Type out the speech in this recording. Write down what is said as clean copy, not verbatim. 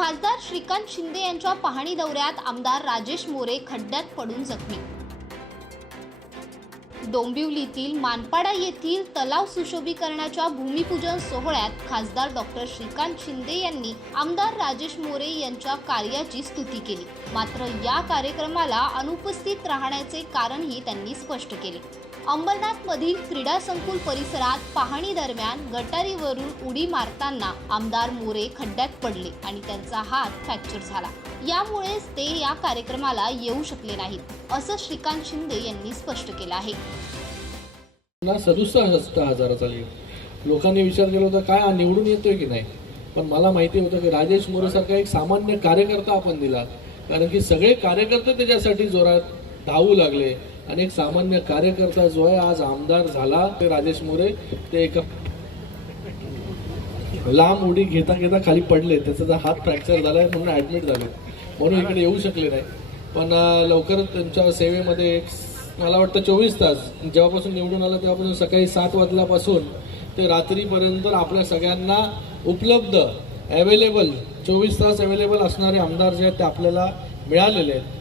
खासदार श्रीकांत शिंदे यांच्या पाहणी दौऱ्यात आमदार राजेश मोरे खड्ड्यात पडून जखमी। डोंबिवलीतील मानपाडा येथील तलाव सुशोभीकरणाच्या भूमिपूजन सोहळ्यात खासदार डॉक्टर श्रीकांत शिंदे यांनी आमदार राजेश मोरे यांच्या कार्याची स्तुती केली। मात्र या कार्यक्रमाला अनुपस्थित राहण्याचे कारणही त्यांनी स्पष्ट केले। अंबरनाथ मधील क्रीडा संकुल परिसरात पाहणी दरम्यान गटारीवरून उडी मारताना आमदार मोरे खड्ड्यात पडले आणि त्यांचा हात फ्रॅक्चर झाला। यामुळेच ते या कार्यक्रमाला येऊ शकले नाहीत, असं श्रीकांत शिंदे यांनी स्पष्ट केलं आहे। 67,000 लोकांनी विचार केला होता काय निवडून येतोय की नाही, पण मला माहिती होतं की राजेश मोरे सारखा एक सामान्य कार्यकर्ता आपण दिला, कारण की सगळे कार्यकर्ते त्याच्यासाठी जोरात धावू लागले आणि एक सामान्य कार्यकर्ता जो आहे आज आमदार झाला। ते राजेश मोरे ते एक लांब उडी घेता घेता खाली पडले, त्याचा हात फ्रॅक्चर झालाय म्हणून ऍडमिट झाले, म्हणून इकडे येऊ शकले नाही। पण लवकर त्यांच्या सेवेमध्ये मला वाटतं 24 तास जेव्हापासून निवडून आलं तेव्हापासून सकाळी 7 वाजल्यापासून ते रात्रीपर्यंत आपल्या सगळ्यांना उपलब्ध अवेलेबल 24 तास अवेलेबल असणारे आमदार जे आहेत ते आपल्याला मिळालेले आहेत।